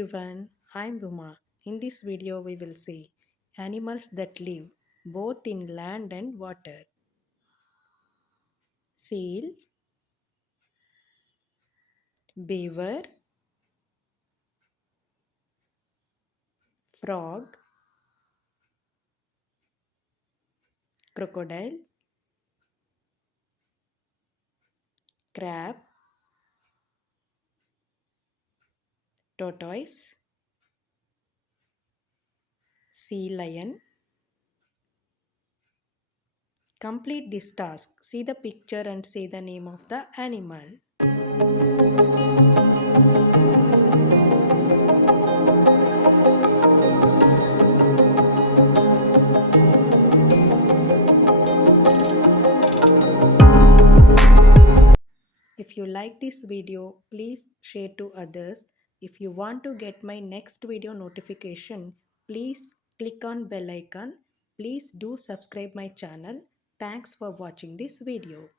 everyone, I'm Bhuma. In this video, we will see animals that live both in land and water. Seal, beaver, frog, crocodile, crab, tortoise, sea lion. Complete this task. See the picture and say the name of the animal. If you like this video, please share to others. If you want to get my next video notification, please click on bell icon. Please do subscribe my channel. Thanks for watching this video.